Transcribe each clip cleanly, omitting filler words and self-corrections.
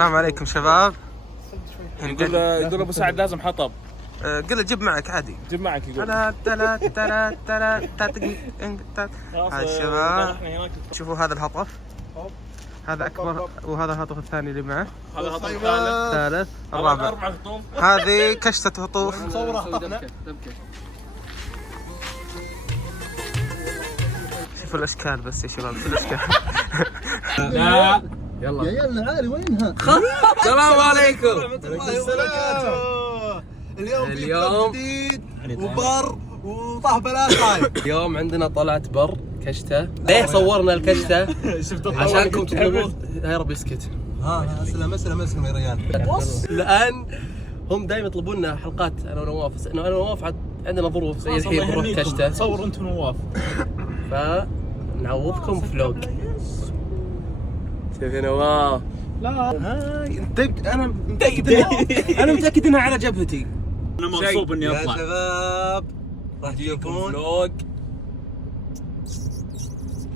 السلام عليكم شباب. يقول ابو سعد لازم حطب. قل له جيب معك عادي. جيب معك يقول. هاي الشباب شوفوا هذا الهطف، هذا اكبر، وهذا الهطف الثاني اللي معه، هذا هطب الثالث، الرابع. 4 هطوم. هذه كشتة هطوف. شوفوا الاشكال بس يا شباب، شوفوا الاشكال. لا يلا يا يلا عالي وينها؟ السلام عليكم. ورحمة الله وبركاته. اليوم في طلب جديد وبر وطه بلاش هاي. اليوم عندنا طلعت بر كشتة. ليه صورنا الكشتة؟ عشانكم تطلبون. يا رب يسكت. اسلم يا ريان. الان هم دائما يطلبون لنا حلقات انا ونواف، انه انا ونواف عندنا ظروف زي الحين بنروح كشتة. صور انت ونواف. فنعوضكم فلوق. شوف يا نواف. لا هاي انا متاكد انها على جبهتي. انا مغصوب اني يا اطلع. شباب راح تشوفون فلوق.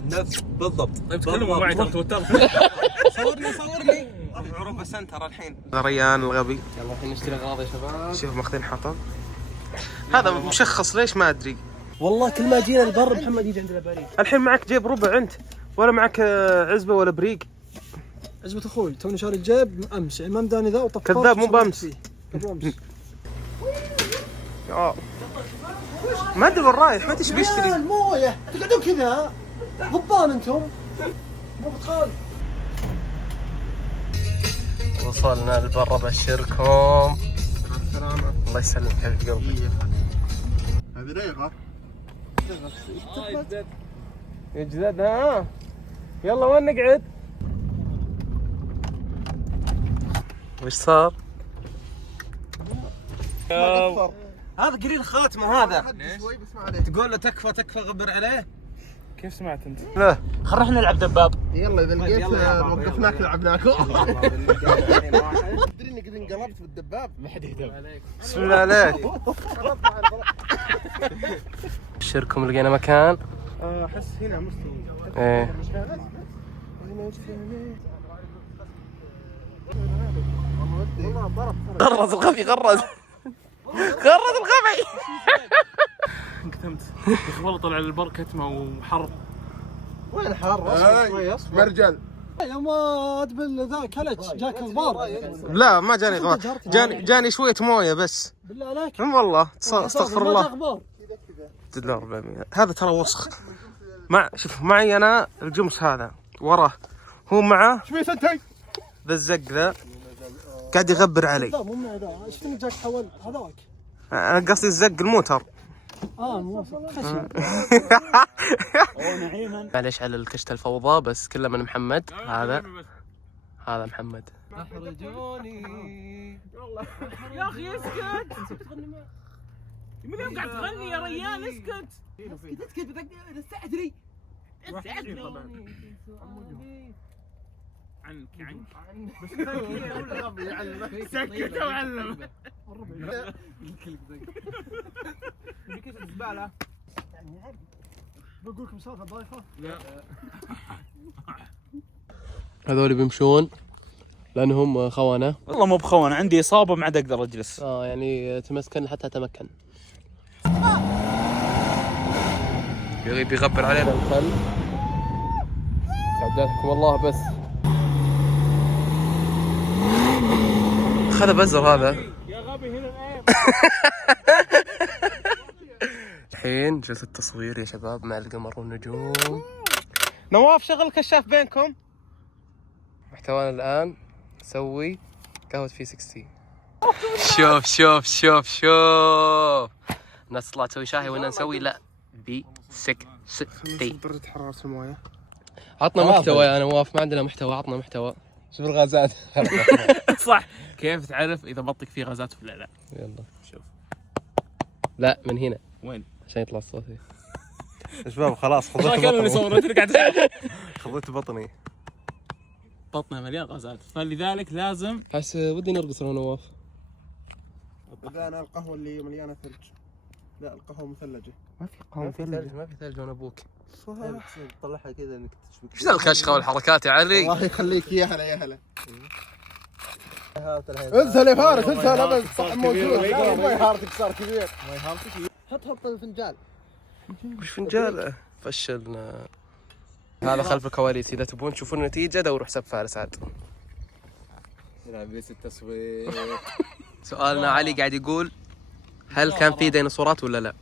نفس بالضبط. طيب تكلموا معي ترى توترت. صورني عروبة سنتر الحين. ريان الغبي. يلا الحين نشتري اغراض يا شباب. شوف ماخذين حطب. هذا مشخص ليش ما ادري. والله كل ما جينا البر محمد يجي عندنا بريد. الحين معك جيب ربع انت، ولا معك عزبه ولا بريق؟ عزبة اخوي توني شاري الجيب امس، يعني ما مداني ذا وطفرت. كذاب مو بامس. ما ادري وين رايح، ما تيش بيشتري. المويه تقعدون كذا ضبان انتم مو بتخال. وصلنا البر، ابشركم. السلامة. الله يسلمك حبيب قلبي. هذه ريغه يجدد. ها يلا وين نقعد؟ وش صار؟ هذا قريل خاتمه هذا. تقول له تكفى غبر عليه. كيف سمعت انت؟ لا خل نروح نلعب دباب. يلا اذا لقيت وقفناك لعبناكم. تدري اني قد انقلبت بالدباب. ما حد يهتم. بسم الله عليك. ابشركم لقينا مكان. احس هنا مستوي. ايه غرز الغبي، غرز الغبي. انكتمت. والله طلع البر كتمه وحر. وين حار؟ مرجل. يا ما تبل ذا كلتش جاك غبار. لا ما جاني غبار، جاني شوية موية بس. بالله عليك. والله استغفر الله. غبار. 400. هذا ترى وسخ. شوف معي انا الجمس هذا وراه، هو معه ايش بيك انت؟ ذا الزق ذا قاعد يغبر علي. لا مو من ذا، ايش فيك جاك حول هذاك؟ انا قصدي الزق الموتر. موافق خشن. معليش على الكشتة الفوضى، بس كله من محمد. هذا محمد. احرجوني يا اخي اسكت. من يوم قاعد تغني يا ريان اسكت. اسكت استعدري. عنك بس سكت يا معلم. كيس الزبالة بقول لكم سالفه ضايفه. لا هذول بيمشون لانهم خوانه. والله مو بخونه، عندي اصابه ما عاد اقدر اجلس. يعني تمسكن حتى تمكن. بيغبر علينا الخل. سعداتكم الله. بس خذ بزر هذا. يا غبي هنا العيب. الحين جلسة تصوير يا شباب مع القمر والنجوم. نواف شغل كشاف بينكم. محتوانا الآن نسوي قهوة في 60. شوف الناس تطلع تسوي شاهي وانا نسوي لا بي 60. درجة حرارة المويه. عطنا محتوى يا نواف، ما عندنا محتوى، عطنا محتوى. شوف الغازات. صح. كيف تعرف اذا بطك فيه غازات ولا لا؟ يلا شوف. لا من هنا وين؟ عشان يطلع الصوت. يا شباب خلاص ما كانوا يصورون انت قاعد خذيت بطني. بطنه مليان غازات، فلذلك لازم. حس ودي نرقص انا ونواف. اذا انا القهوة اللي مليانة ثلج. لا القهوة مثلجة. ما في قهوة ثلج، ما في ثلج وانا ابوك. طلعها كذا انك تشبك. ايش ذا الكشخة والحركات يا علي؟ الله يخليك يا هلا. انسى يا فارس، انسى. انا بس صح موجود. ما يهارتك صار كبير. حط الفنجان. مش فنجان. فشلنا. هذا خلف الكواليس، اذا تبون تشوفون النتيجه دوروا حساب فارس عاد. بس التصوير. سؤالنا علي قاعد يقول هل كان في ديناصورات ولا لا؟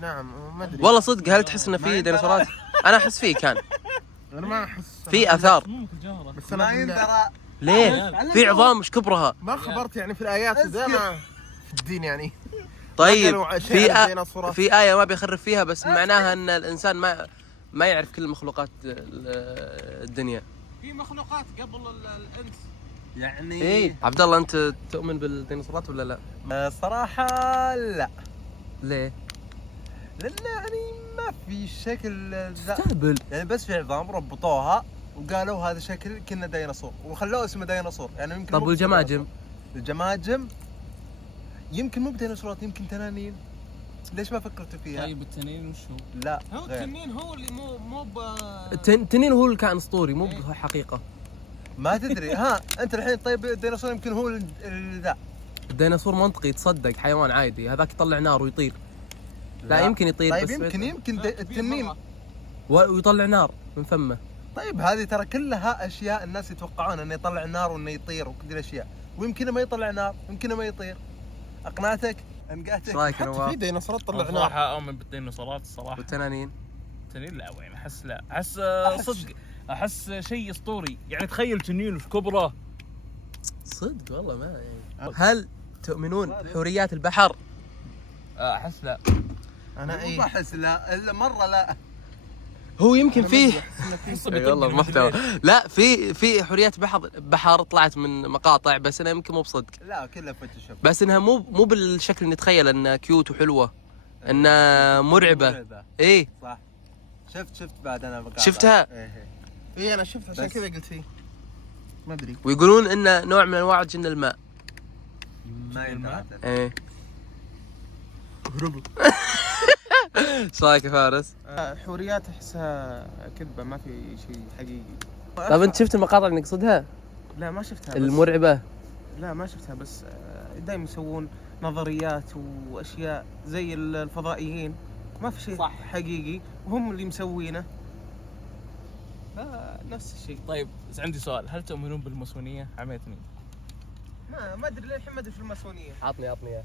نعم ما ادري. والله صدق، هل تحس انه في ديناصورات؟ انا احس فيه كان انا ما احس في اثار. بس انا يندرى. ليه؟ في عظام مش كبرها. ما خبرت يعني في الايات ذا ما في الدين يعني. طيب قالوا في أشياء الديناصورات. في آية ما بيخرف فيها، بس معناها ان الانسان ما يعرف كل مخلوقات الدنيا. في مخلوقات قبل الانس. يعني ايه عبد الله، انت تؤمن بالديناصورات ولا لا؟ صراحة لا. ليه؟ لأن يعني ما في شكل ذا. استهبل. يعني بس في عظام ربطوها وقالوا هذا شكل كنا ديناصور وخلوه اسمه ديناصور. يعني يمكن طب مو والجماجم؟ الجماجم يمكن مو بديناصورات، يمكن تنانين. ليش ما فكرتوا فيها؟ طيب التنين وش هو؟ لا هو غير. التنين هو اللي مو التنين هو اللي كان اسطوري، مو حقيقة. ما تدري. ها انت الحين طيب الديناصور يمكن هو ذا. الديناصور منطقي يتصدق، حيوان عادي، هذاك يطلع نار ويطير. لا يمكن يطير. طيب بس يمكن التنين. ويطلع نار من فمه. طيب هذه ترى كلها اشياء الناس يتوقعون انه يطلع نار وانه يطير وكذا الاشياء، ويمكن ما يطلع نار، يمكن ما يطير. اقنعتك؟ انقعتك؟ ايش رايك حتى في نواف؟ ديناصورات طلع نار. صراحة اؤمن بالديناصورات الصراحة. والتنانين؟ التنين لا وين، احس لا، احس صدق، احس شيء اسطوري. يعني تخيل تنين وش كبره. صدق والله ما يعني. هل تؤمنون بحوريات البحر؟ احس لا. انا مو ايه بحس لا، الا مره لا. هو يمكن فيه. احس اي والله محتوى. لا في حوريات بحر طلعت من مقاطع، بس انها يمكن مو بصدق. لا كلها فوتوشوب. بس انها مو بالشكل اللي نتخيل، انها كيوت وحلوه، انها مرعبه. ايه صح. شفت بعد انا مقاطع. شفتها؟ ايه ايه انا شفت عشان بس. كذا قلت فيه. ما ادري. ويقولون انه نوع من انواع جن الماء. ما يندرى. ايه ايش رايك يا فارس؟ حوريات احسها كذبه، ما في شيء حقيقي. طيب انت شفت المقاطع اللي نقصدها؟ لا ما شفتها. المرعبه؟ لا ما شفتها، بس دائما يسوون نظريات واشياء زي الفضائيين، ما في شيء صح. حقيقي وهم اللي مسوينه. نفس الشيء. طيب بس عندي سؤال، هل تؤمنون بالماسونية؟ عميتني. ما ادري للحين، ما ادري في الماسونيه. عطني اياه.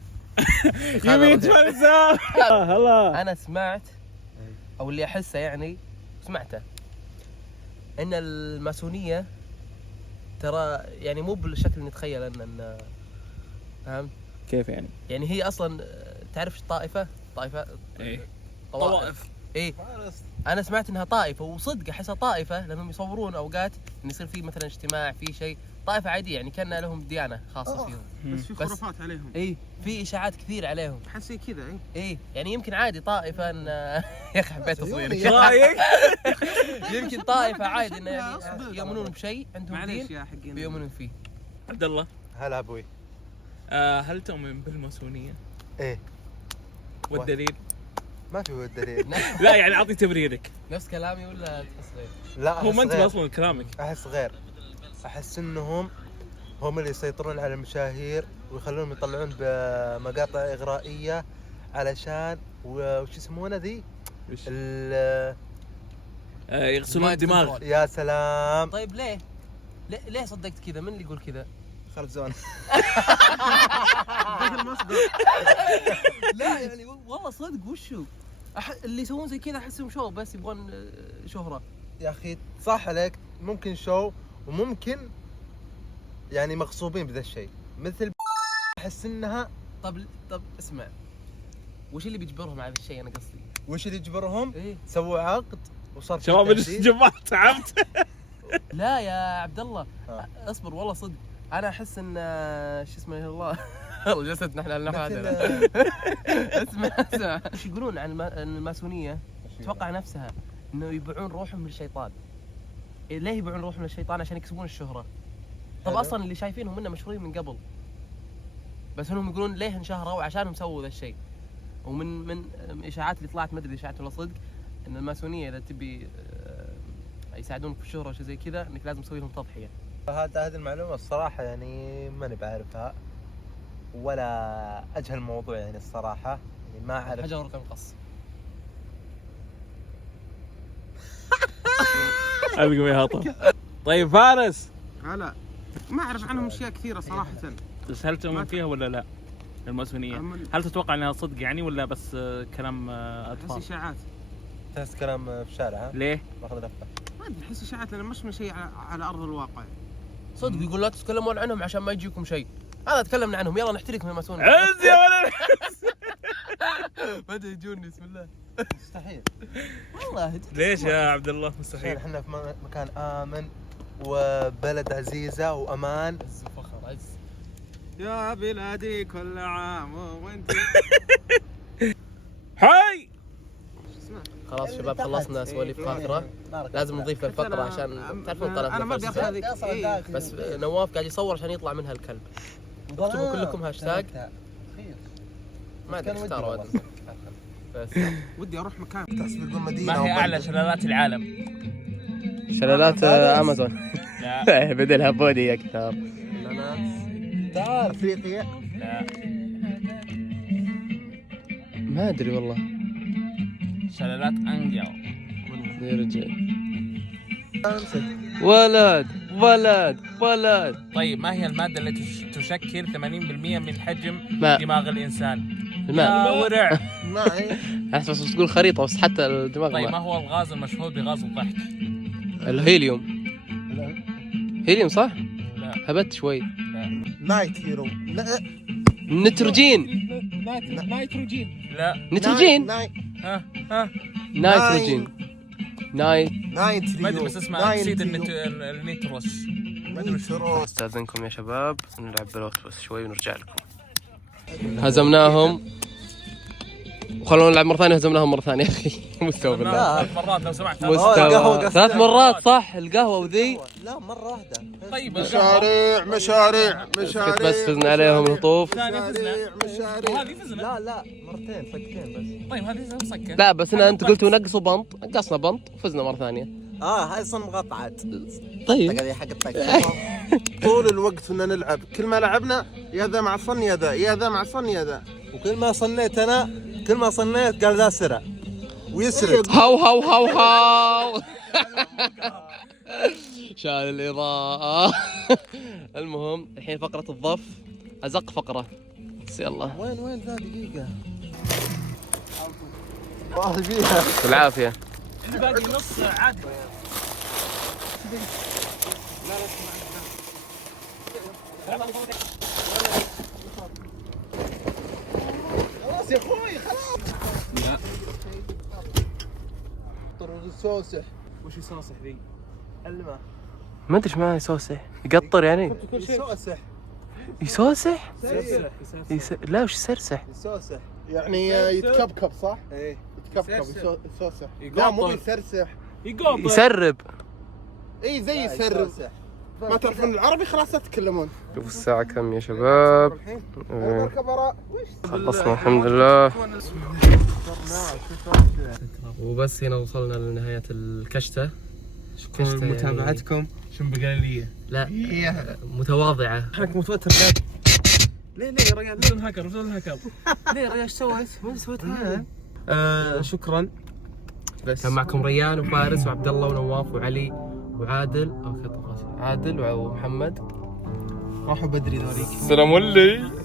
يبي تفلسف. هلا. انا سمعت او اللي احسه يعني سمعته ان الماسونيه ترى يعني مو بالشكل اللي نتخيل ان فهمت؟ كيف يعني؟ يعني هي اصلا تعرف طائفه ايه. طوائف. ايه انا سمعت انها طائفه، وصدق احسها طائفه لانهم يصورون اوقات ان يصير في مثلا اجتماع في شيء، طائفه عاديه يعني كان لهم ديانه خاصه فيهم. بس في خرافات عليهم. ايه في اشاعات كثير عليهم. احس زي كذا. ايه يعني يمكن عادي طائفه ان يا اخي حبيت تصويرك. رايك؟ يمكن طائفه عادي انه يعني يؤمنون بشيء عندهم معليش دين يا حقين. بيؤمنون فيه. عبد الله، هلا ابوي. هل تؤمن بالماسونية؟ ايه. والدليل؟ ما في هو الدليل. لا يعني اعطي تبريرك. نفس كلامي ولا تحس غير؟ لا هو ما انت اصلا كلامك. احس غير. احس انهم هم اللي يسيطرون على المشاهير ويخلونهم يطلعون بمقاطع اغرائيه علشان وش يسمونه ذي؟ يغسلون دماغ. يا سلام. طيب ليه صدقت كذا؟ من اللي يقول كذا؟ خلف زون. لا يعني والله صدق وشو اللي يسوون زي كذا احسهم شو بس يبغون شهرة. يا اخي صح عليك، ممكن شو وممكن يعني مغصوبين بذا الشيء، مثل احس انها. طب اسمع، وش اللي بيجبرهم على الشيء؟ انا قصدي وش اللي يجبرهم؟ ايه سووا عقد وصار في شباب تهديد. الجماعة تعبت. لا يا عبد الله ها. اصبر والله صدق. انا احس ان شو اسمه الله والله جلست نحن على مثل اسمع ايش يقولون عن الماسونيه؟ اتوقع نفسها انه يبيعون روحهم للشيطان. ليه يبيعون روحهم للشيطان؟ عشان يكسبون الشهره. طب حلو. اصلا اللي شايفينهم انه مشهورين من قبل، بس انهم يقولون ليه انشهروا عشانهم سووا ذا الشيء. ومن اشاعات اللي طلعت، ما ادري اشاعات ولا صدق، ان الماسونيه اذا تبي يساعدونك في الشهره او شيء زي كذا انك لازم تسوي لهم تضحيه. هذه المعلومة الصراحة يعني ماني بعرفها ولا أجهل الموضوع يعني الصراحة يعني ما أعرف. حجر رقم قص. القم يا هطل. طيب فارس، لا ما اعرف عنهم اشياء كثيره صراحه. بس هل تؤمن فيها ولا لا؟ الماسونية هل تتوقع انها صدق يعني ولا بس كلام احس اطفال؟ اشاعات. تحس كلام في الشارع ها؟ ليه؟ ماخذ لفة. ما ادري احس اشاعات لان مش من شيء على ارض الواقع. صدق يقول لا تتكلمون عنهم عشان ما يجيكم شيء. هذا تكلمنا عنهم، يلا نحترقهم الماسونية. عز يا ولد. بدأ يجوني بسم الله. مستحيل. والله ليش يا عبد الله مستحيل؟ احنا في مكان آمن وبلد عزيزة وأمان. عز وفخر عز. يا بلادي كل عام وانت. حي. خلاص شباب خلصنا سواليف فاخرة. لازم نضيف الفقرة عشان تعرفون طلعت انا ما ابي اخذ هذيك. بس نواف قاعد يصور عشان يطلع منها الكلب. اكتبوا كلكم هاشتاج. ما ادري اختاروا هذا. بس ودي اروح مكان. تسبق المدينة. ما هي اعلى شلالات العالم؟ شلالات امازون. لا. بدلها بودي اكثر. تعال أفريقيا. لا. ما ادري والله. شلالات انجل. يا رجال. ولد. طيب ما هي المادة التي تشكل 80% من حجم ماء. دماغ الانسان؟ الماء. يا ورع. معي. احس بس تقول خريطة بس حتى الدماغ طيب ما ما. هو الغاز المشهور بغاز الضحك؟ الهيليوم. هيليوم صح؟ لا. هبت شوي. لا. نايت هيرو. نيتروجين. لا. نيتروجين. ها نيتروجين. نايت. ما ادري بس اسمه اكسيد النيتروس. ما ادري وش هو. استاذنكم يا شباب نلعب بلوت بس شوي ونرجع لكم. هزمناهم وخلونا نلعب مرة ثانية. هزمناهم مرة ثانية يا اخي. مستوى بالله. 3 مرات لو سمحت. مستوى 3 مرات صح. القهوة وذي. لا مرة واحدة. طيب مشاريع. بس فزنا عليهم الهطوف. ثانية فزنا. وهذه فزنا. لا مرتين صكتين بس. طيب هذه مسكة. لا بس انت قلتوا نقصوا بنط. نقصنا بنط وفزنا مرة ثانية. هاي صنم قطعت. طيب هذه حق طول الوقت كنا نلعب. كل ما لعبنا يا ذا مع صن يا ذا مع صن يا ذا. وكل ما صنيت انا قال ذا سرع ويسرد. هاو شال الإضاءة. المهم الحين فقرة الضف. أزق فقرة. بس يلا وين ذا دقيقة. والله فيها بالعافية. اللي باقي نص عادي. خلاص يا اخوي خلاص. لا. سوسح. وش يصاصح ذي؟ الماء. ما أدري إيش معنى يسوسح. يقطر يعني. يسوسح. يسوسح؟ يسرسح. لا وش يسرسح؟ يسوسح. يعني يتكبكب صح؟ ايه يتكبكب يسرسح. يسوسح. لا مو يقطر. يسرسح. يقاطر. يسرب. اي زي يسرب. ما تعرفون العربي خلاص لا تتكلمون. شوفوا الساعة كم يا شباب. إيه. الكبراء. خلصنا الحمد لله. وبس هنا وصلنا لنهاية الكشتة. شكرا لمتابعتكم. شنبقالية. لا متواضعة. حرك متوتر قاعد. ليه يا ريال؟ بدون هكر. ليه يا ريال ايش سويت؟ ما سويت هذا. شكرا. بس كان معكم ريان وفارس وعبد الله ونواف وعلي وعادل. عادل ومحمد. راحوا بدري ذوليك. السلام عليكم.